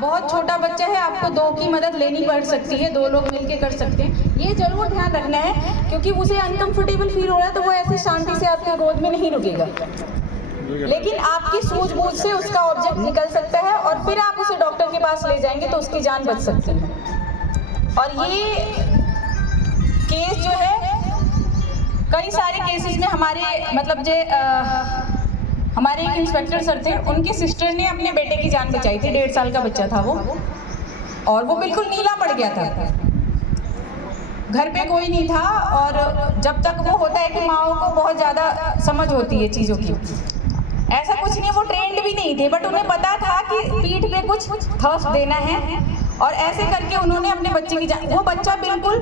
बहुत छोटा बच्चा है, आपको 2 की मदद लेनी पड़ सकती है, 2 लोग मिलके कर सकते हैं। ये जरूर ध्यान रखना है, क्योंकि उसे अनकंफर्टेबल फील हो रहा है तो वो ऐसे शांति से आपके गोद में नहीं रुकेगा, लेकिन आपकी सूझबूझ से उसका ऑब्जेक्ट निकल सकता है और फिर आप उसे डॉक्टर के पास ले जाएंगे तो उसकी जान बच सकती है। और ये केस जो है, कई सारे केसेस में हमारे मतलब हमारे एक इंस्पेक्टर सर थे, उनके सिस्टर ने अपने बेटे की जान बचाई थी। 1.5 साल का बच्चा था वो, और वो बिल्कुल नीला पड़ गया था। घर पे कोई नहीं था, और जब तक वो होता है कि माओ को बहुत ज़्यादा समझ होती है चीज़ों की, ऐसा कुछ नहीं, वो ट्रेंड भी नहीं थे, बट उन्हें पता था कि पीठ पे कुछ थर्स्ट देना है, और ऐसे करके उन्होंने अपने बच्चे की जान, वो बच्चा बिल्कुल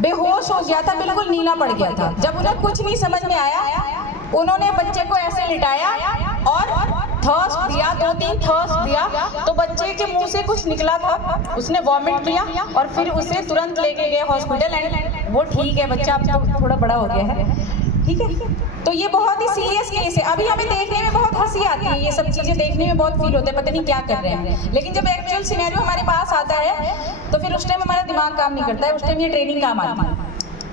बेहोश हो गया था, बिल्कुल नीला पड़ गया था। जब उन्हें कुछ नहीं समझ में आया, उन्होंने बच्चे को ऐसे लिटाया और थर्स्ट दिया, 2-3 थर्स्ट दिया, तो बच्चे के मुंह से कुछ निकला था, उसने वॉमिट किया और फिर उसे तुरंत लेके गए हॉस्पिटल, एंड वो ठीक है, बच्चा अब तो थोड़ा बड़ा हो गया है, ठीक है। तो ये बहुत ही सीरियस केस है। अभी हमें देखने में बहुत हंसी आती है, ये सब चीज़ें देखने में बहुत फील होता है, पता नहीं क्या कर रहे हैं, लेकिन जब एक्चुअल सिनेरियो हमारे पास आता है तो फिर उस टाइम हमारा दिमाग काम नहीं करता है, उस टाइम ये ट्रेनिंग काम आती है,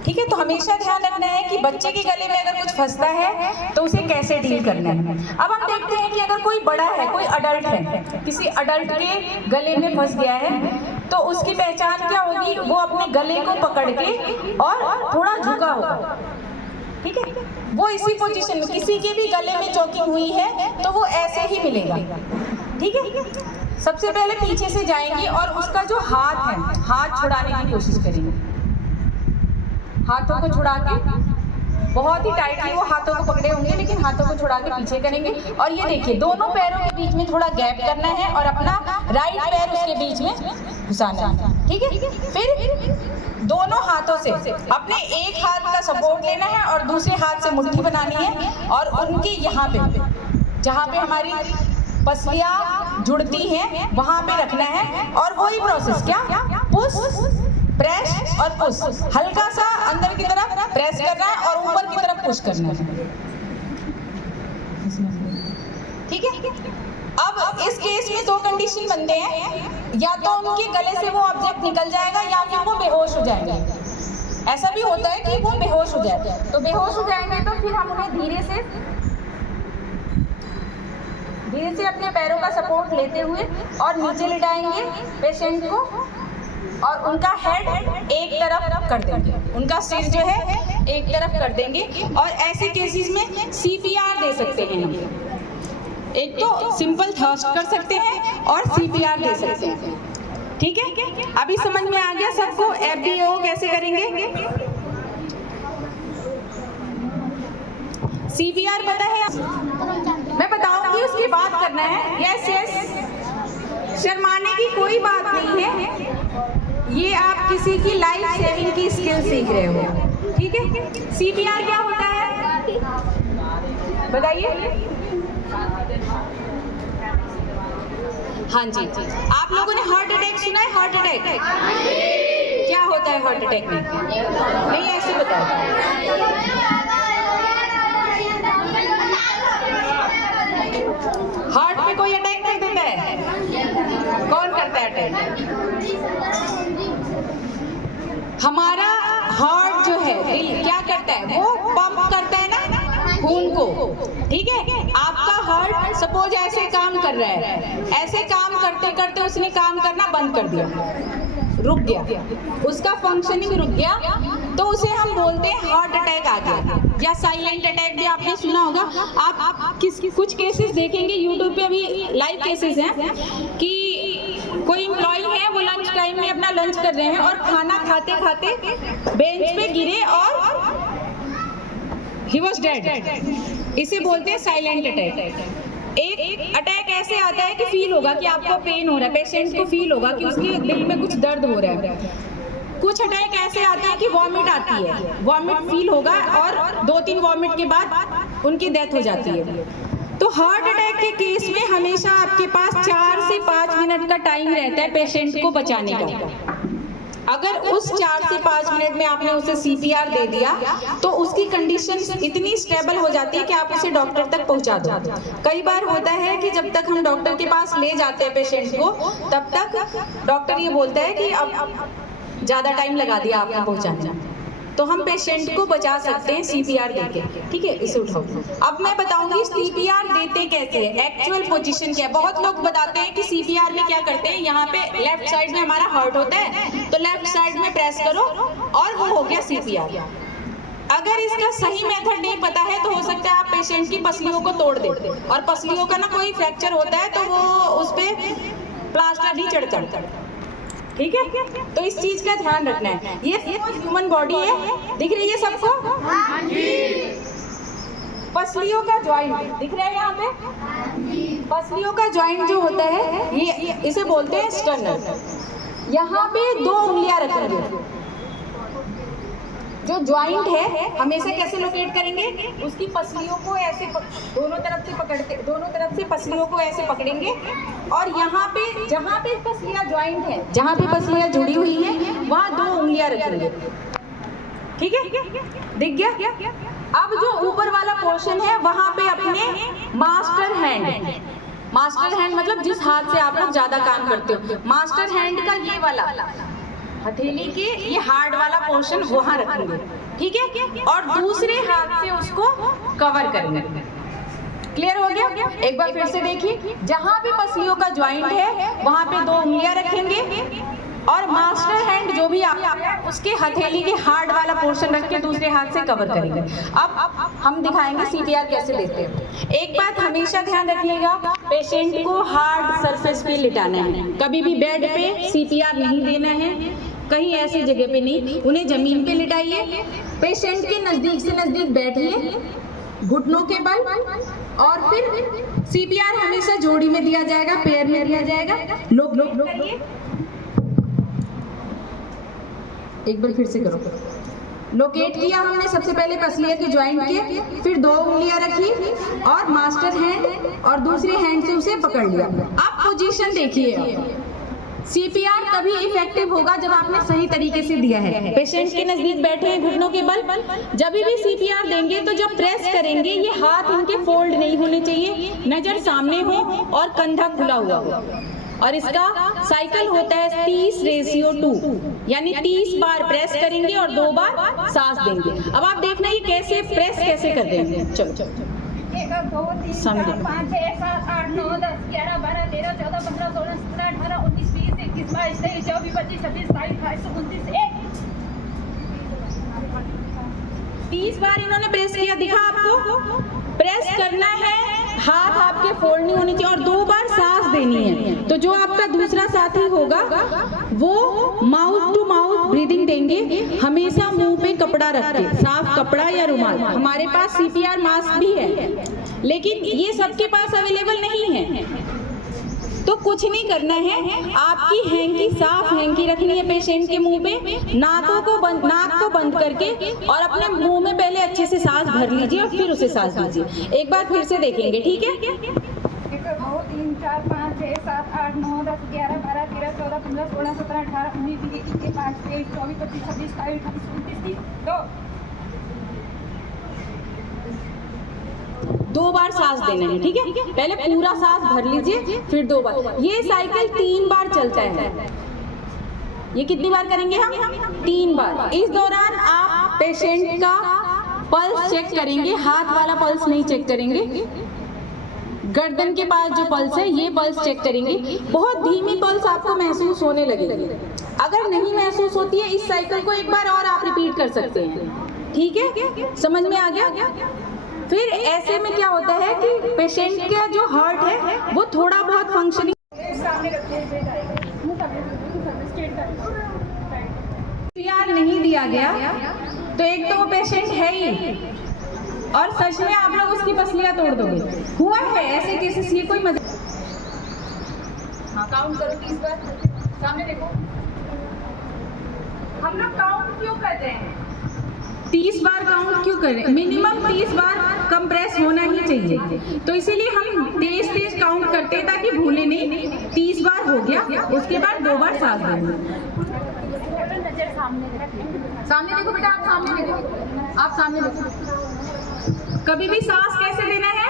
ठीक है। तो हमेशा ध्यान रखना है कि बच्चे के गले में अगर कुछ फंसता है तो उसे कैसे डील करना है। अब हम देखते हैं कि अगर कोई बड़ा है, कोई अडल्ट है, किसी अडल्ट के गले में फंस गया है, तो उसकी पहचान क्या होगी? वो अपने गले को पकड़ के और थोड़ा झुका होगा, ठीक है। वो इसी पोजीशन में, किसी के भी गले में चोकिंग हुई है तो वो ऐसे ही मिलेगा, ठीक है। सबसे पहले पीछे से जाएंगे और उसका जो हाथ है, हाथ छुड़ाने की कोशिश करेंगे, हाथों को छुड़ा के, बहुत ही टाइटली वो हाथों को पकड़े होंगे, लेकिन हाथों को छुड़ा के पीछे करेंगे। और ये देखिए, दोनों पैरों के बीच में थोड़ा गैप करना है और अपना राइट पैर उसके बीच में घुसाना है, ठीक है। फिर दोनों हाथों से अपने एक हाथ का सपोर्ट लेना है और दूसरे हाथ से मुट्ठी बनानी है, और उनके यहाँ पे, जहाँ पे हमारी पसलियाँ जुड़ती हैं, वहाँ पे रखना है। और वही प्रोसेस, क्या, पुश, प्रेस और पुश, हल्का सा अंदर की तरफ प्रेस करना है और ऊपर की तरफ पुश करना है, ठीक है। अब इस केस में 2 कंडीशन बनते हैं, या तो उनके गले से वो ऑब्जेक्ट निकल जाएगा या फिर वो बेहोश हो जाएंगे। ऐसा भी होता है कि वो बेहोश हो जाए, तो बेहोश हो जाएंगे तो फिर हम उन्हें धीरे से अपने पैरों का सपोर्ट लेते हुए और नीचे लिटाएंगे पेशेंट को, और उनका हेड एक तरफ कर देंगे, उनका सिर जो है एक तरफ कर देंगे। और ऐसे केसेस में CPR दे सकते हैं हम, एक तो सिंपल थर्स्ट कर सकते हैं और CPR दे सकते हैं, ठीक है। अभी समझ में आ गया सबको FBO कैसे करेंगे? CPR पता है? मैं बताऊंगी, उसकी बात करना है। यस यस, शर्माने की कोई बात नहीं है, ये आप किसी की लाइफ सेविंग की स्किल सीख रहे हो, ठीक है। CPR क्या होता है बताइए? हाँ जी, आप लोगों ने हार्ट अटैक सुना है? हार्ट अटैक क्या होता है हार्ट अटैक में? नहीं, ऐसे बताओ। हार्ट पे कोई अटैक कर देता है? कौन करता है अटैक? हमारा हार्ट जो है, दिल क्या करता है? वो पंप करता है ना खून को, ठीक है। आपका हार्ट सपोज ऐसे काम कर रहा है, ऐसे काम करते करते उसने काम करना बंद कर दिया, रुक गया, उसका फंक्शनिंग रुक गया, तो उसे हम बोलते हैं हार्ट अटैक आ गया, या साइलेंट अटैक भी आपने सुना होगा। आप कुछ केसेस देखेंगे यूट्यूब पे, अभी लाइव केसेस हैं कि कोई एम्प्लॉई है, वो लंच टाइम में अपना लंच कर रहे हैं और खाना खाते खाते बेंच पे गिरे और ही वॉज डेड। इसे बोलते हैं साइलेंट अटैक। एक अटैक ऐसे आता है कि फील होगा कि आपको पेन हो रहा है, पेशेंट को फील होगा कि उसके दिल में कुछ दर्द हो रहा है। कुछ अटैक ऐसे आते हैं कि वॉमिट आती है, वॉमिट फील होगा और 2-3 वॉमिट के बाद उनकी डेथ हो जाती है। तो हार्ट अटैक के केस में हमेशा आपके पास 4 से 5 मिनट का टाइम रहता है पेशेंट को बचाने का। अगर उस 4 से 5 मिनट में आपने उसे CPR दे दिया तो उसकी कंडीशन इतनी स्टेबल हो जाती है कि आप उसे डॉक्टर तक पहुंचा दो। कई बार होता है कि जब तक हम डॉक्टर के पास ले जाते हैं पेशेंट को, तब तक डॉक्टर ये बोलता है कि अब ज़्यादा टाइम लगा दिया आपने पहुंचाने, तो हम पेशेंट को बचा सकते हैं CPR देके। ठीक है, इसे उठाओ। अब मैं बताऊंगी CPR देते कैसे है, एक्चुअल पोजीशन क्या है। बहुत लोग बताते हैं कि CPR में क्या करते हैं, यहाँ पे लेफ्ट साइड में हमारा हार्ट होता है तो लेफ्ट साइड में प्रेस करो और वो हो गया CPR। अगर इसका सही मेथड नहीं पता है तो हो सकता है आप पेशेंट की पसलियों को तोड़ दे, और पसलियों का ना कोई फ्रैक्चर होता है तो वो उस पर प्लास्टर भी चढ़ जाता है। ठीक है, तो इस चीज का ध्यान रखना है। ये ह्यूमन बॉडी है, दिख रही है सबको? हाँ जी। पसलियों का जॉइंट दिख रहा है यहाँ पे? पसलियों का जॉइंट जो होता है ये इसे बोलते हैं स्टर्नल। यहाँ पे 2 उंगलियां रखेंगे। जो जॉइंट है हमेशा कैसे लोकेट करेंगे, उसकी पसलियों को ऐसे दोनों तरफ से पसलियों को ऐसे पकड़ेंगे, और यहाँ पे जहाँ पे पसलियाँ जॉइंट है, जहाँ पे पसलियाँ जुड़ी हुई हैं, वहाँ 2 उंगलियां रखेंगे। ठीक है, दिख गया? अब जो ऊपर वाला पोर्शन है वहाँ पे अपने मास्टर हैंड मतलब जिस हाथ से आप लोग ज्यादा काम करते हो, मास्टर हैंड का ये वाला हथेली के ये हार्ड वाला पोर्शन वहां रखेंगे। ठीक है, और दूसरे हाथ से उसको कवर करेंगे। क्लियर हो गया? एक बार फिर से देखिए, जहां भी पसलियों का जॉइंट है वहां पे 2 उंगलियां रखेंगे, और मास्टर हैंड जो भी आप उसके हथेली के हार्ड वाला पोर्शन रख के दूसरे हाथ से कवर करेंगे। अब हम दिखाएंगे CPR कैसे देते हैं। एक बात हमेशा ध्यान रखिएगा, पेशेंट को हार्ड सरफेस पे लिटाना है, कभी भी बेड पे CPR नहीं देना है, कहीं ऐसी जगह पे नहीं। उन्हें जमीन पे लिटाइए, पेशेंट के नजदीक से नजदीक बैठिए घुटनों के बल, और फिर CPR हमेशा जोड़ी में दिया जाएगा, पैर में दिया जाएगा। लोग एक बार फिर से करो। लोकेट किया हमने सबसे पहले पसलिया के जॉइंट के, फिर 2 उंगलियां रखी और मास्टर हैंड और दूसरे हैंड से उसे पकड़ लिया। अब पोजीशन देखिए, CPR तभी इफेक्टिव होगा जब आपने सही तरीके से दिया है। पेशेंट के नजदीक बैठे हैं घुटनों के बल, जब भी CPR देंगे तो जब प्रेस करेंगे ये हाथ इनके फोल्ड नहीं होने चाहिए, नजर सामने हो और कंधा खुला हुआ हो। और इसका साइकिल होता है 30:2, यानी 30 बार प्रेस करेंगे और 2 बार सांस देंगे। अब आप देखना ये कैसे प्रेस कैसे कर रहे हैं। चलो 1 2 3 4 5 6 7 8 9 10 11 12 13 14 15 16 17 18 19 20 21 22 23 24 25 26 27 28 29 30 बार इन्होंने प्रेस किया, दिखा आपको? प्रेस करना है, हाथ आपके फोल्ड नहीं होनी चाहिए, और 2 बार सांस देनी है। तो जो आपका दूसरा साथी होगा वो माउथ टू माउथ ब्रीदिंग देंगे, हमेशा मुंह पे कपड़ा रख के, साफ कपड़ा या रुमाल। हमारे पास CPR मास्क भी है, लेकिन ये सबके पास अवेलेबल नहीं है, तो कुछ नहीं करना है। आपकी हैंकी साफ हैंकी रखनी है पेशेंट के मुंह पे, नाक को बंद करके, और अपने मुंह में पहले अच्छे से सांस भर लीजिए और फिर उसे सांस दीजिए। एक बार फिर से देखेंगे, ठीक है? 1 2 3 4 5 6 7 8 9 10 11 12 13 14 15 16 17 18 19 20 21 22 23 24 25 26 27 28 29 30 2 बार सांस देना है। ठीक है, पहले पूरा सांस भर लीजिए, फिर 2 बार। ये साइकिल 3 बार चलता है। ये कितनी बार करेंगे हम? 3 बार। इस दौरान आप पेशेंट का पल्स चेक करेंगे, हाथ वाला पल्स नहीं चेक करेंगे, गर्दन के पास जो पल्स है ये पल्स चेक करेंगे। बहुत धीमी पल्स आपको महसूस होने लगेगी। अगर नहीं महसूस होती है, इस साइकिल को एक बार और आप रिपीट कर सकते हैं। ठीक है, समझ में आ गया? फिर ऐसे में क्या होता है कि पेशेंट का जो हार्ट है वो थोड़ा बहुत फंक्शनिंग नहीं दिया गया तो एक तो वो पेशेंट है ही, और सच में आप लोग उसकी पसलियां तोड़ दोगे। हुआ है ऐसे केसेस, ये कोई मजा। हाँ, काउंट करो 30 बार, सामने देखो। हम लोग काउंट क्यों कर रहे हैं? 30 बार काउंट क्यों करें? मिनिमम 30 बार कंप्रेस होना ही चाहिए, तो इसीलिए हम तेज काउंट करते हैं ताकि भूले नहीं। 30 बार हो गया, उसके बाद 2 बार सांस लेंगे। सामने देखो बेटा, आप सामने देखो, आप सामने देखो। कभी भी सांस कैसे लेना है?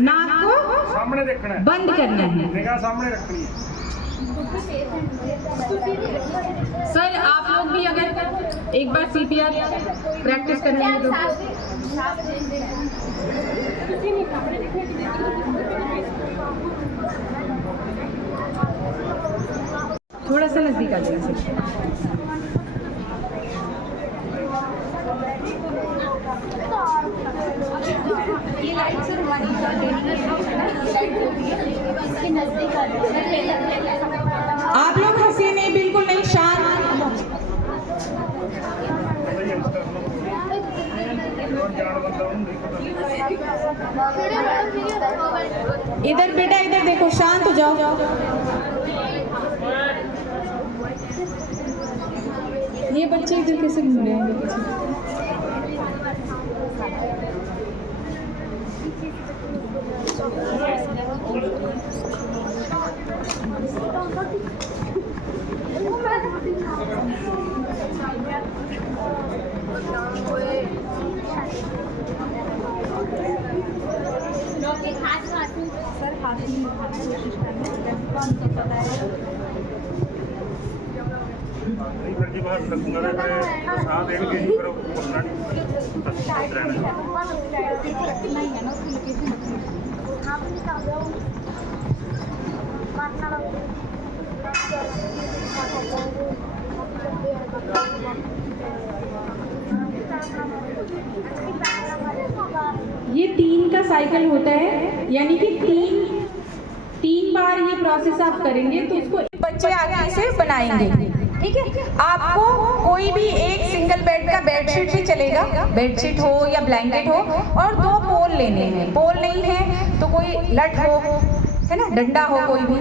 नाक को सामने देखना है, बंद करना है। निगाह सामने रखनी है। सर आप लोग भी अगर एक बार CPR प्रैक्टिस करेंगे तो थोड़ा सा नजदीक आ जाएगा सर। ये लाइट सर हमारी नजदीक आ रही है। आप लोग हंसे नहीं, बिल्कुल नहीं, शांत। इधर बेटा, इधर देखो, शांत हो जाओ। ये बच्चे इधर कैसे घूम रहे हैं? ये 3 का साइकिल होता है, यानी कि 3 बार ये प्रोसेस आप करेंगे तो उसको बच्चे आगे से बनाएंगे। ठीक है, आपको कोई भी एक सिंगल बेड का बेडशीट भी चलेगा, बेडशीट हो या ब्लैंकेट हो, और 2 पोल लेने हैं। पोल नहीं है तो कोई लठ हो, है ना, डंडा हो कोई भी।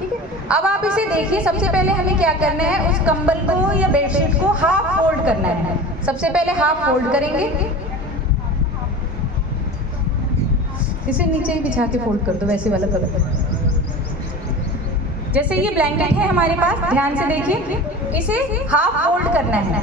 ठीक है, अब आप इसे देखिए। सबसे पहले हमें क्या करना है, उस कंबल को या बेडशीट को हाफ फोल्ड करना है। सबसे पहले हाफ फोल्ड करेंगे, इसे नीचे ही बिछा के फोल्ड कर दो, वैसे वाला कलर। जैसे ये ब्लैंकेट है हमारे पास, ध्यान से देखिए, इसे हाफ फोल्ड करना है।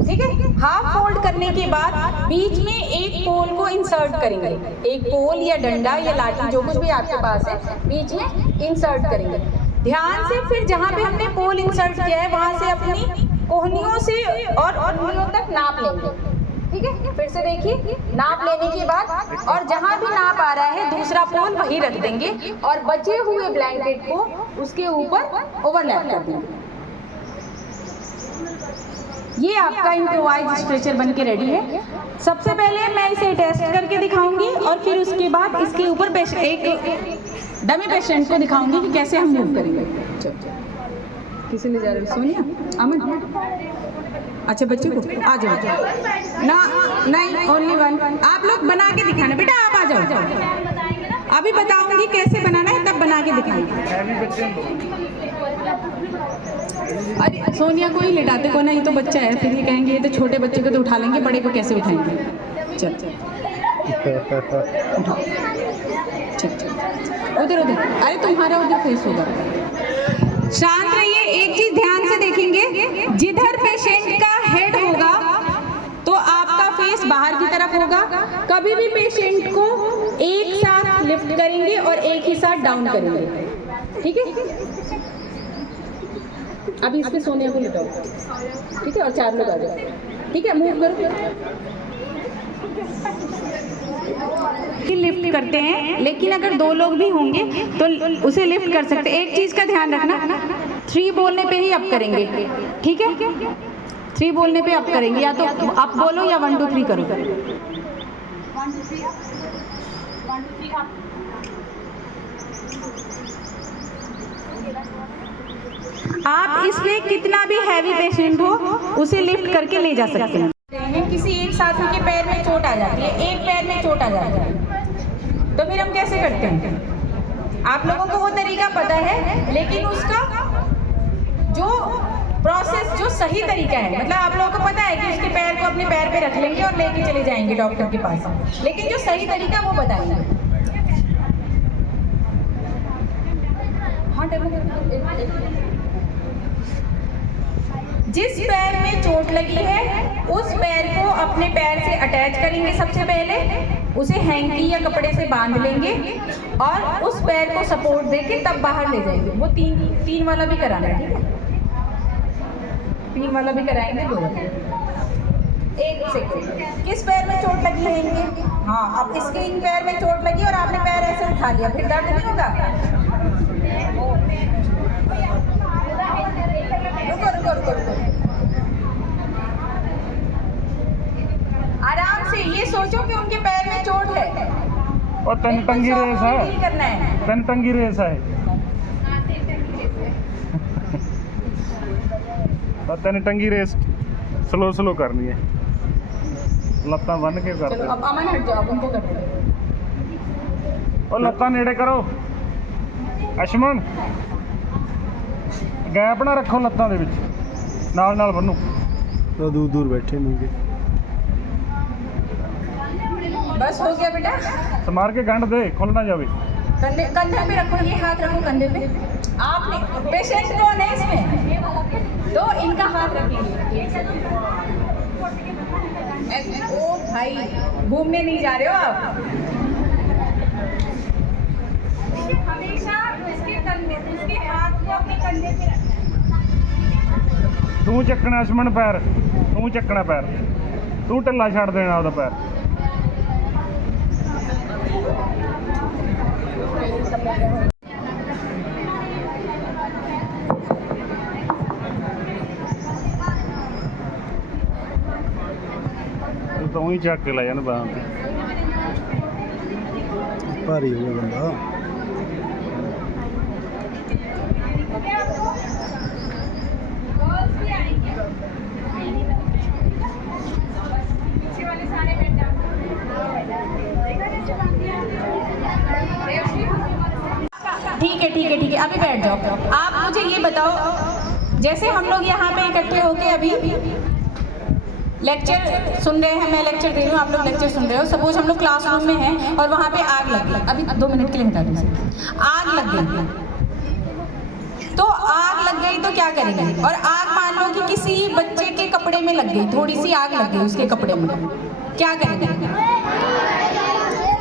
ठीक है, हाफ फोल्ड करने के बाद बीच में एक पोल को इंसर्ट करेंगे। एक पोल या डंडा या लाठी, जो कुछ भी आपके पास है, बीच में इंसर्ट करेंगे। ध्यान से फिर जहाँ पे हमने पोल इंसर्ट किया है वहाँ से अपनी कोहनियों से और उंगलियों तक नाप लेंगे। ठीक है, फिर से देखिए, नाप लेने के बाद और जहाँ भी नाप आ रहा है दूसरा पोल वहीं रख देंगे और बचे हुए ब्लैंकेट को उसके ऊपर ओवरलैप कर देंगे। ये आपका इम्प्रोवाइज स्ट्रेचर बन के रेडी है। सबसे पहले मैं इसे टेस्ट करके दिखाऊंगी और फिर उसके बाद इसके ऊपर एक डमी पेशेंट को दिखाऊंगी कि कैसे हम मूव करेंगे। किसे ले जा रहे हो? सोनिया, अमन? अच्छा, बच्चे को आ जाओ ना, नहीं, ओनली 1। आप लोग बना के दिखाना बेटा, आप आ जाओ। अभी बताऊंगी कैसे बनाना है, तब बना के दिखाएंगे। अरे सोनिया को ही लेटाते को ना, ये तो बच्चा है, फिर ये कहेंगे ये तो छोटे बच्चे को तो उठा लेंगे, बड़े को कैसे उठाएंगे। चल उधर उधर, अरे तुम्हारा उधर फेस होगा। शांत रहिए, एक चीज ध्यान से देखेंगे, जिधर पेशेंट का हेड होगा तो आपका फेस बाहर की तरफ होगा। कभी भी पेशेंट को एक साथ लिफ्ट करेंगे और एक ही साथ डाउन करेंगे। ठीक है, अभी इसमें सोनिया को लिटाओ। ठीक है, और 4 लोग आ जाओ। ठीक है, मूव करो। लिफ्ट करते हैं, लेकिन अगर 2 लोग भी होंगे तो उसे लिफ्ट कर सकते हैं। एक चीज का ध्यान रखना, 3 बोलने पे ही अप करेंगे। ठीक है, 3 बोलने पे अप करेंगे, या तो आप बोलो या 1 2 3 करो। 1 2 3 अप, 1 2 3 अप। आप इसमें कितना भी हैवी पेशेंट हो उसे लिफ्ट करके ले जा सकते हैं। किसी एक साथी के पैर में चोट आ जाती है, एक पैर में चोट आ जाती है, तो फिर हम कैसे करते हैं? आप लोगों को वो तरीका पता है, लेकिन उसका जो प्रोसेस, जो सही तरीका है, मतलब आप लोगों को पता है कि उसके पैर को अपने पैर पे रख लेंगे और लेके चले जाएंगे डॉक्टर के पास, लेकिन जो सही तरीका वो बताएंगे। हाँ जिस पैर में चोट लगी है उस पैर को अपने पैर से अटैच करेंगे। सबसे पहले उसे हैंकी या कपड़े से बांध लेंगे और उस पैर को सपोर्ट देके तब बाहर ले जाएंगे। वो तीन वाला भी कराना है, ठीक है? 3 वाला भी कराएंगे। दो एक सेकंड, किस पैर में चोट लगी है इनके? हाँ, अब इसके इन पैर में चोट लगी और आपने पैर ऐसे उठा लिया, फिर दर्द नहीं होगा? रुको। आराम से ये सोचो कि उनके पैर में चोट है और तन तंगी रेस है, करना है। तन तंगी रेस है और तन टंगी रेस स्लो करनी है, लत्ता बन के कर चलो अब अमन हट जाओ, उनको कर दो। और लत्ता नेड़े करो अशमन, गैप ना रखो लत्तां दे विच, नाल बन्नो। तो दूर बैठे होंगे। बस हो गया बेटा, समार के गंढ दे, खुल ना जावे। कंधे पे रखो, ये हाथ रखो कंधे पे। आपने पेशेंट कौन है इसमें? तो इनका हाथ रखिए। ओ भाई, घूमने नहीं जा रहे हो आप? हमेशा उसके हाथ को अपने कंधे पे रखना। तू चकना अशमन पैर, तू चकना पैर, तू ढिला छड़ देना ਉਹਦਾ पैर। तो ही ਚੱਕ ਕੇ ਲੈ ਜਾਣ ਬਾਹਾਂ ਤੇ। भारी हो गया बंदा। ठीक है, अभी बैठ जाओ। आप मुझे ये बताओ, जैसे हम लोग यहाँ पे इकट्ठे होके अभी लेक्चर सुन रहे हैं, मैं लेक्चर दे रही हूँ, आप लोग लेक्चर सुन रहे हो। सपोज हम लोग क्लासरूम में हैं और वहाँ पे आग लग गई। अभी 2 मिनट के लिए हटा दीजिए। आग लग गई, तो आग लग गई तो क्या करेंगे? और आग मान लो कि किसी बच्चे के कपड़े में लग गई, थोड़ी सी आग लग गई उसके कपड़े में, क्या करेंगे?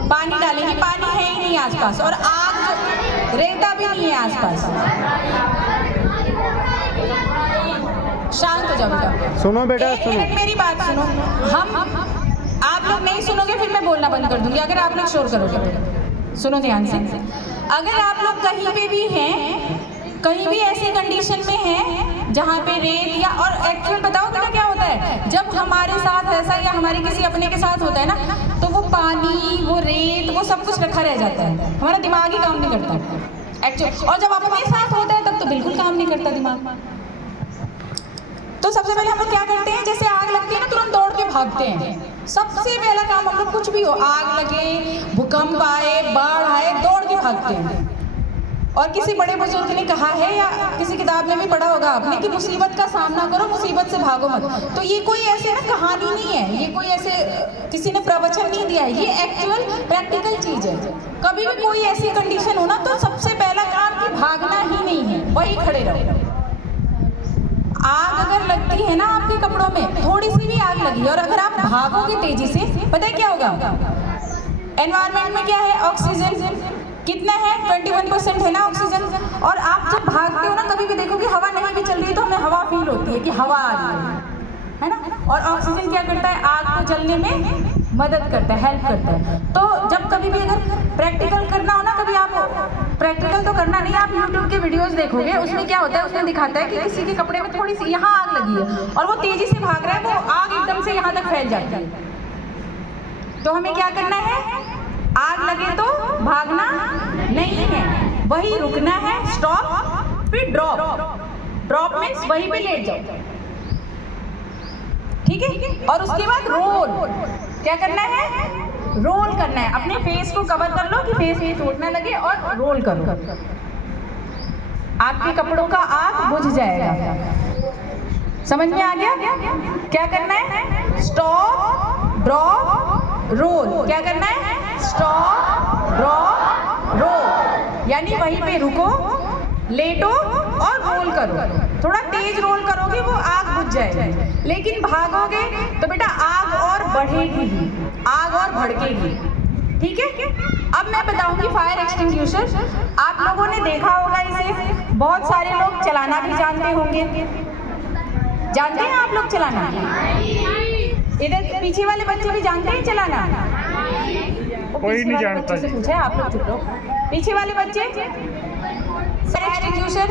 पानी डालेंगे। पानी है ही नहीं आसपास और आग रेता भी नहीं है आसपास। शांत हो जाओ बेटा। सुनो बेटा, एक सुनो। मिनट मेरी बात सुनो। हम आप लोग नहीं सुनोगे फिर मैं बोलना बंद कर दूंगी अगर आप लोग शोर करोगे। सुनो ध्यान से। अगर आप लोग कहीं पे भी हैं, कहीं भी ऐसी कंडीशन में हैं जहाँ पे रेत या, और एक्चुअल बताओ बेटा क्या होता है जब हमारे साथ ऐसा या हमारे किसी अपने के साथ होता है ना, तो वो पानी, वो रेत, वो सब कुछ रखा रह जाता है, हमारा दिमाग ही काम नहीं करता एक्चुअल। और जब अपने साथ होता है तब तो बिल्कुल काम नहीं करता दिमाग। तो सबसे पहले हम लोग क्या करते हैं, जैसे आग लगती है ना तुरंत दौड़ के भागते हैं। सबसे पहला काम हम लोग, कुछ भी हो, आग लगे, भूकंप आए, बाढ़ आए, दौड़ के भागते हैं। और किसी बड़े बुजुर्ग ने कहा है या किसी किताब में भी पढ़ा होगा आपने कि मुसीबत का सामना करो, मुसीबत से भागो मत। तो ये कोई ऐसे ना कहानी नहीं है, ये कोई ऐसे किसी ने प्रवचन नहीं दिया है, ये एक्चुअल प्रैक्टिकल चीज है। कभी भी कोई ऐसी कंडीशन हो ना तो सबसे पहला काम कि भागना ही नहीं है, वही खड़े रहो। आग अगर लगती है ना आपके कपड़ों में, थोड़ी सी भी आग लगी और अगर आप भागोगे तेजी से, पता है क्या होगा? एनवायरनमेंट में क्या है? ऑक्सीजन कितना है? 21% है ना ऑक्सीजन। और आप जब भागते हो ना, कभी भी देखो कि हवा नहीं भी चल रही तो हमें हवा फील होती है कि हवा आ रही है ना। और ऑक्सीजन क्या करता है? आग को जलने में मदद करता है, हेल्प करता है। तो जब कभी भी अगर प्रैक्टिकल करना हो ना, कभी आप प्रैक्टिकल तो करना नहीं, आप यूट्यूब के वीडियोस देखोगे, उसमें क्या होता है, उसमें दिखाता है कि किसी के कपड़े में थोड़ी सी यहाँ आग लगी है और वो तेजी से भाग रहा है, वो आग एकदम से यहाँ तक फैल जाती है। तो हमें क्या करना है? आग लगे तो भागना नहीं है, वही रुकना है, स्टॉप, फिर ड्रॉप। ड्रॉप मीन्स वहीं पे लेट जाओ, ठीक है? और उसके बाद रोल। क्या करना है? रोल करना है। अपने फेस को कवर कर लो कि फेस में चोट ना लगे और रोल करो। आपके कपड़ों का आग बुझ जाएगा। समझ में आ गया? क्या करना है? Stop, drop, roll. क्या करना है? Stop, drop, roll. यानी वहीं पे रुको, लेटो और रोल करो, थोड़ा तेज रोल करोगे वो आग बुझ जाएगी, लेकिन भागोगे तो बेटा आग और बढ़ेगी, आग और भड़केगी। ठीक है, अब मैं बताऊंगी फायर एक्सटिंग्विशर। आप लोगों ने देखा होगा इसे, बहुत सारे लोग चलाना भी जानते होंगे। जानते हैं आप लोग चलाना? इधर पीछे वाले बच्चे भी जानते हैं चलाना? कोई नहीं जानता। से पूछा है, आप लोग चुप रहो। पीछे वाले बच्चे फायर एक्सटिंग्विशर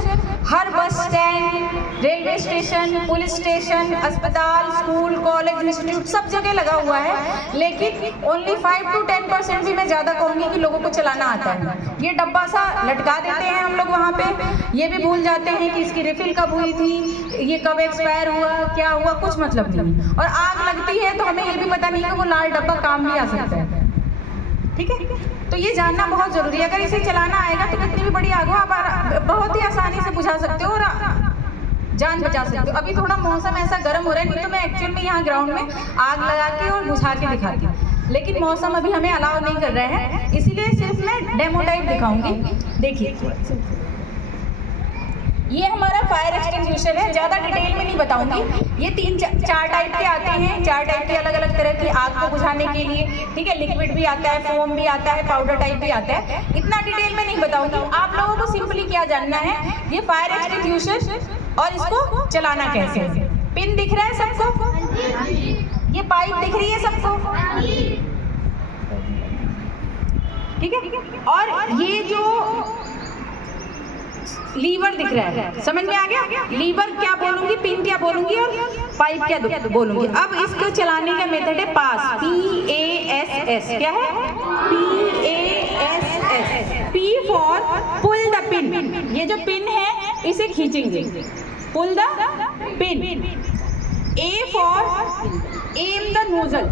हर bus stand, railway station, police station, अस्पताल, स्कूल, कॉलेज, इंस्टीट्यूट सब जगह लगा हुआ है, लेकिन ओनली 5 to 10% भी मैं ज़्यादा कहूँगी कि लोगों को चलाना आता है। ये डब्बा सा लटका देते हैं हम लोग वहाँ पे, ये भी भूल जाते हैं कि इसकी रिफिल कब हुई थी, ये कब एक्सपायर हुआ, क्या हुआ, कुछ मतलब नहीं। और आग लगती है तो हमें ये भी पता नहीं कि वो लाल डब्बा काम भी आ सकता है। ठीक है, तो ये जानना बहुत जरूरी है। अगर इसे चलाना आएगा तो कितनी भी बड़ी आग हो आप बहुत ही आसानी से बुझा सकते हो और जान बचा सकते हो। अभी थोड़ा मौसम ऐसा गर्म हो रहा है, नहीं तो मैं एक्चुअल में यहाँ ग्राउंड में आग लगा के और बुझा के दिखाती, लेकिन मौसम अभी हमें अलाउ नहीं कर रहा है, इसीलिए सिर्फ मैं डेमो टाइप दिखाऊंगी। देखिए, ये हमारा फायर एक्सटिंग्विशर है, ज़्यादा डिटेल में नहीं बताऊंगी। ये 3-4 टाइप के आते हैं, 4 टाइप के अलग अलग तरह की आग को बुझाने के लिए। ठीक है, लिक्विड भी आता है, फोम भी आता है, पाउडर टाइप भी आता है। इतना डिटेल में नहीं बताऊंगी, आप लोगों को सिंपली क्या जानना है, ये फायर एक्सटिंग्विशर और इसको चलाना कैसे है। पिन दिख रहा है सबको? ये पाइप दिख रही है सबको? ठीक है, और ये जो लीवर दिख रहा है, समझ में आ गया? लीवर क्या बोलूंगी, पिन क्या बोलूंगी और पाइप क्या बोलूंगी। अब इसको चलाने का मेथड है पास, PASS। क्या है? PASS। P for pull the pin, ये जो पिन है इसे खींचेंगे, pull the pin. A for aim the nozzle,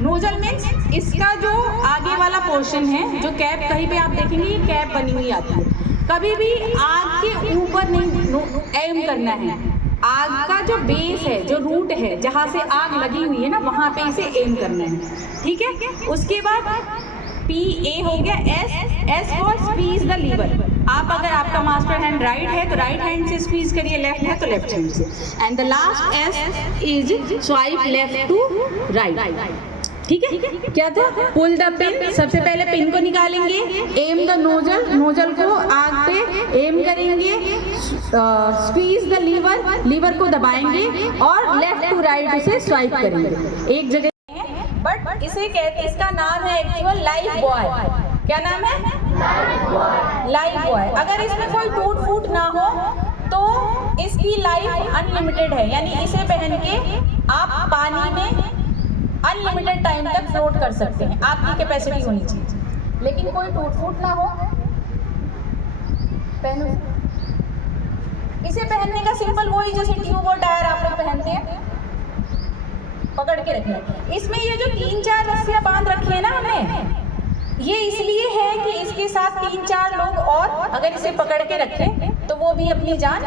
nozzle means इसका जो आगे वाला पोर्शन है, जो कैप कहीं पे आप देखेंगे ये कैप बनी हुई आती है, कभी भी आग के ऊपर नहीं एम करना है। आग का जो बेस है, जो रूट है, जहाँ से आग लगी हुई है ना, वहाँ पे इसे एम करना है। ठीक है, उसके बाद PA हो गया, S for squeeze the lever. आप अगर आपका मास्टर हैंड राइट है तो राइट हैंड से स्क्वीज करिए, लेफ्ट है तो लेफ्ट हैंड से। And the last S is swipe left to right. ठीक है, क्या था? पुल द पिन, सबसे पहले पिन को निकालेंगे, एम द नोजल, नोजल को आग पे एम करेंगे, स्क्वीज द लीवर, लीवर को दबाएंगे और लेफ्ट टू राइट उसे स्वाइप करेंगे एक जगह। बट इसे कहते, इसका नाम है एक्चुअल लाइफ बॉय। क्या नाम है? Life boy. अगर इसमें कोई टूट फूट ना हो तो इसकी लाइफ अनलिमिटेड है, यानी इसे पहन के आप पानी में अनलिमिटेड टाइम तक फ्लोट कर सकते हैं, आपकी कैपेसिटी होनी चाहिए, लेकिन कोई टूट फूट ना हो। पहनो, इसे पहनने का सिंपल वही जैसे ट्यूब और टायर आप लोग पहनते हैं, पकड़ के रखना। इसमें ये जो 3-4 रस्सियाँ बांध रखी है ना हमने, ये इसलिए है कि इसके साथ 3-4 लोग और अगर इसे पकड़ के रखें तो वो भी अपनी जान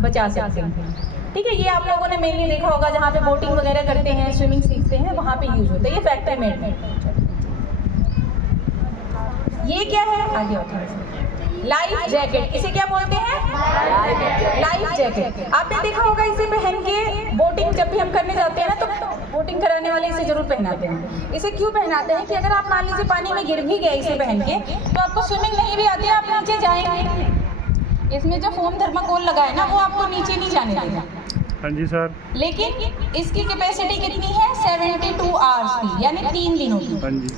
बचा सकते हैं। ठीक है, ये आप लोगों ने मेनली देखा होगा जहाँ पे बोटिंग वगैरह करते हैं, स्विमिंग सीखते हैं, वहाँ पे यूज होता है। ये फैक्ट्री मेड है। ये क्या है? आगे लाइफ जैकेट, इसे क्या बोलते हैं? Life jacket. आपने देखा होगा इसे पहन के बोटिंग जब भी हम करने जाते हैं ना, तो बोटिंग कराने वाले इसे जरूर पहनाते हैं। इसे क्यों पहनाते हैं कि अगर आप मान लीजिए पानी में गिर भी गए इसे पहन के, तो आपको स्विमिंग नहीं भी आती है, आप नीचे जाएंगे, इसमें जो फोम थर्माकोल लगा है ना वो आपको नीचे नहीं जाने देगा। हाँ जी सर। लेकिन इसकी कैपेसिटी कितनी है? 72 आवर्स की, यानी 3 दिनों की। हाँ जी।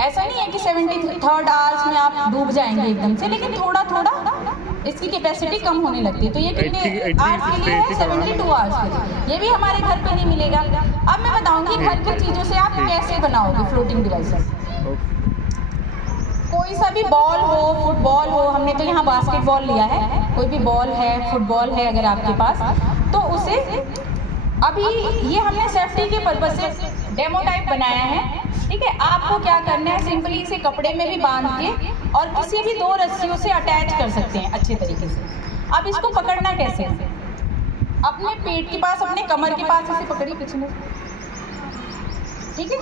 ऐसा नहीं है कि 73rd आवर्स में आप डूब जाएंगे एकदम से, लेकिन थोड़ा थोड़ा इसकी कैपेसिटी कम होने लगती है। तो ये कितने आवर्स के लिए है? 72 आवर्स के लिए। ये भी हमारे घर पे नहीं मिलेगा। अब मैं बताऊंगी घर की चीज़ों से आप कैसे बनाओगे फ्लोटिंग डिवाइसेस। कोई सा भी बॉल हो, फुटबॉल हो, हमने तो यहाँ बास्केटबॉल लिया है, कोई भी बॉल है, फुटबॉल है अगर आपके पास, तो उसे अभी ये हमने सेफ्टी के पर्पज से डेमो टाइप बनाया है। ठीक है, आपको क्या करना है, सिंपली इसे कपड़े में भी बांध के और किसी भी 2 रस्सियों से अटैच कर सकते हैं अच्छे तरीके से। अब इसको पकड़ना कैसे? अपने पेट के पास, अपने कमर के पास इसे पकड़िए पीछे में। ठीक है,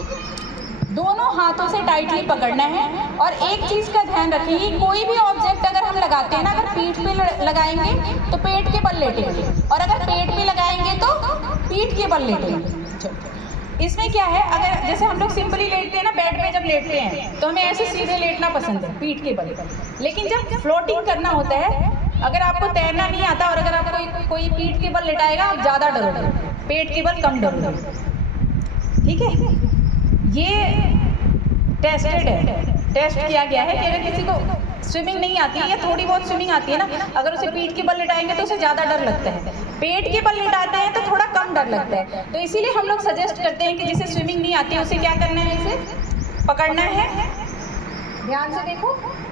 दोनों हाथों से टाइटली पकड़ना है। और एक चीज़ का ध्यान रखिए, कोई भी ऑब्जेक्ट अगर हम लगाते हैं ना, अगर पीठ पे लगाएंगे तो पेट के बल लेटेंगे, और अगर पेट पे लगाएंगे तो पीठ के बल लेटेंगे। इसमें क्या है, अगर जैसे हम लोग सिंपली लेटते हैं ना, बेड पे जब लेटते हैं तो हमें ऐसे सीधे लेटना पसंद है पीठ के बल। लेकिन जब फ्लोटिंग करना होता है, अगर आपको तैरना नहीं आता और अगर आपको कोई पीठ के बल लेटाएगा, आप ज़्यादा डरोगे, पेट के बल कम डरोगे। ठीक है, ये टेस्टेड है, टेस्ट किया गया है कि अगर किसी को स्विमिंग नहीं आती है या थोड़ी बहुत स्विमिंग आती है ना, अगर उसे पीठ के बल लेटाएंगे तो उसे ज़्यादा डर लगता है, पेट के बल लेटाते हैं तो थोड़ा कम डर लगता है। तो इसीलिए हम लोग सजेस्ट करते हैं कि जिसे स्विमिंग नहीं आती है उसे क्या करना है, इसे पकड़ना है, ध्यान से देखो,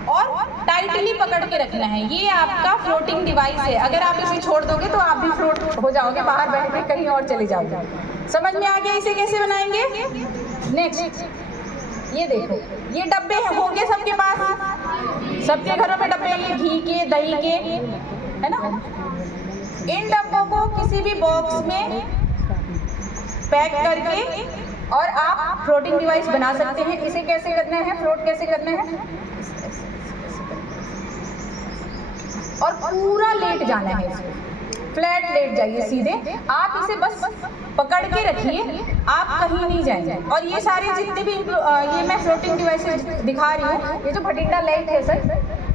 और टाइटली पकड़ के रखना है। ये आपका फ्लोटिंग डिवाइस है, अगर आप इसे छोड़ दोगे तो आप भी फ्लोट हो जाओगे, बाहर बैठ के कहीं और चले जाओगे। समझ में आ गया इसे कैसे बनाएंगे? नेक्स्ट, ये देखो, ये डब्बे होंगे सबके पास, सबके घरों में डब्बे, ये घी के, दही के, है ना। इन डब्बों को किसी भी बॉक्स में पैक करके और आप फ्लोटिंग डिवाइस बना सकते हैं। इसे कैसे करना है, फ्लोट कैसे करना है, और पूरा लेट जाना है, इसमें फ्लैट लेट जाइए सीधे। आप इसे बस पकड़ के रखिए, आप कहीं नहीं जाएंगे। और ये सारे जितने भी ये मैं फ्लोटिंग डिवाइसेस दिखा रही हूँ, ये जो भटिंडा लेक है सर,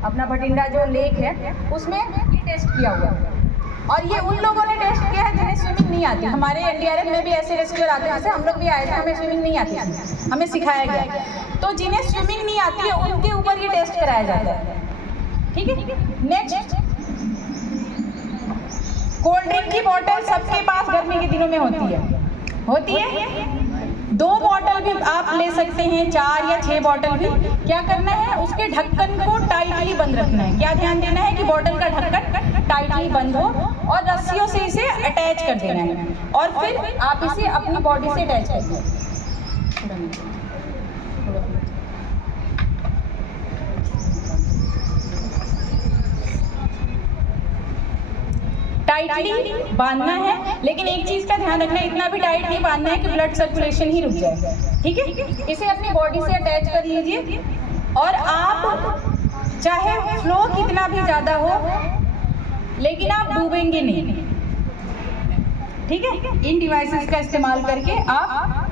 अपना भटिंडा जो लेक है, उसमें ये टेस्ट किया हुआ है। और ये उन लोगों ने टेस्ट किया है जिन्हें स्विमिंग नहीं आती। हमारे एनडीआरएफ में भी ऐसे रेस्क्यूअर आते हैं, जैसे हम लोग भी आए थे, हमें स्विमिंग नहीं आती थी, हमें सिखाया गया। तो जिन्हें स्विमिंग नहीं आती है उनके ऊपर ये टेस्ट कराया जाता है। ठीक है, नेक्स्ट, कोल्ड ड्रिंक की बोतल सबके पास गर्मी के दिनों में होती है। 2 बॉटल भी आप ले सकते हैं, 4 या 6 बॉटल भी। क्या करना है, उसके ढक्कन को टाइटली बंद रखना है। क्या ध्यान देना है कि बॉटल का ढक्कन टाइटली बंद हो, और रस्सियों से इसे अटैच कर देना है, और फिर आप इसे अपनी बॉडी से अटैच कर दें। टाइटली बांधना है, लेकिन एक चीज का ध्यान रखना है, इतना भी टाइट नहीं बांधना है कि ब्लड सर्कुलेशन ही रुक जाए। ठीक है, इसे अपनी बॉडी से अटैच कर लीजिए, और आप चाहे फ्लो कितना भी ज्यादा हो, लेकिन आप डूबेंगे नहीं। ठीक है, इन डिवाइसेस का इस्तेमाल करके आप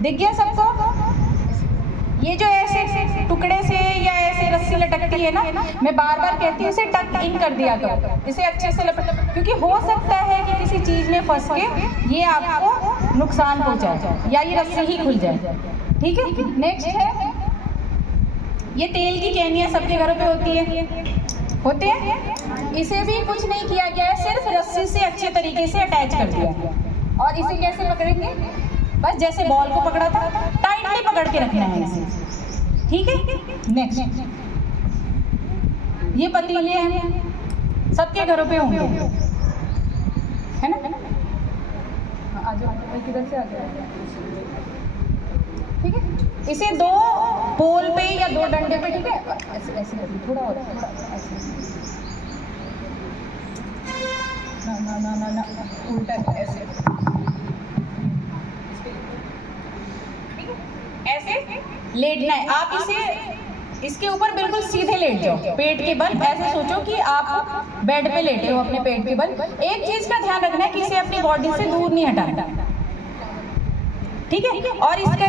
दिख गया सबको? ये जो ऐसे टुकड़े से या ऐसे रस्सी लटकती है ना, मैं बार बार कहती हूँ इसे टक इन कर दिया करो, इसे अच्छे से लपट, क्योंकि हो सकता है कि किसी चीज़ में फंस के ये आपको नुकसान पहुँचाए या ये रस्सी ही खुल जाए। ठीक है, नेक्स्ट है, ये तेल की कैनियाँ सबके घरों पे होते हैं। इसे भी कुछ नहीं किया गया है, सिर्फ रस्सी से अच्छे तरीके से अटैच कर दिया है। और इसे कैसे पकड़ेंगे, बस जैसे बॉल को पकड़ा था, टाइटली पकड़ के रखना है इसे। ठीक है, नेक्स्ट, ये पतीले हैं, सबके घरों पे होंगे, है ना। आ जाओ, किधर से आ जाओ। ठीक है, इसे 2 पोल पे या 2 डंडे पे, ठीक है, ऐसे ऐसे करिए, थोड़ा और ऐसे, ना उल्टा ऐसे, ऐसे लेटना है। आप इसे इसके ऊपर बिल्कुल सीधे लेट जाओ, पेट के बल, ऐसे सोचो कि आप बेड पे लेटे हो अपने पेट के बल। एक चीज का ध्यान रखना है कि इसे अपनी बॉडी से दूर नहीं हटाना। ठीक है, और इसका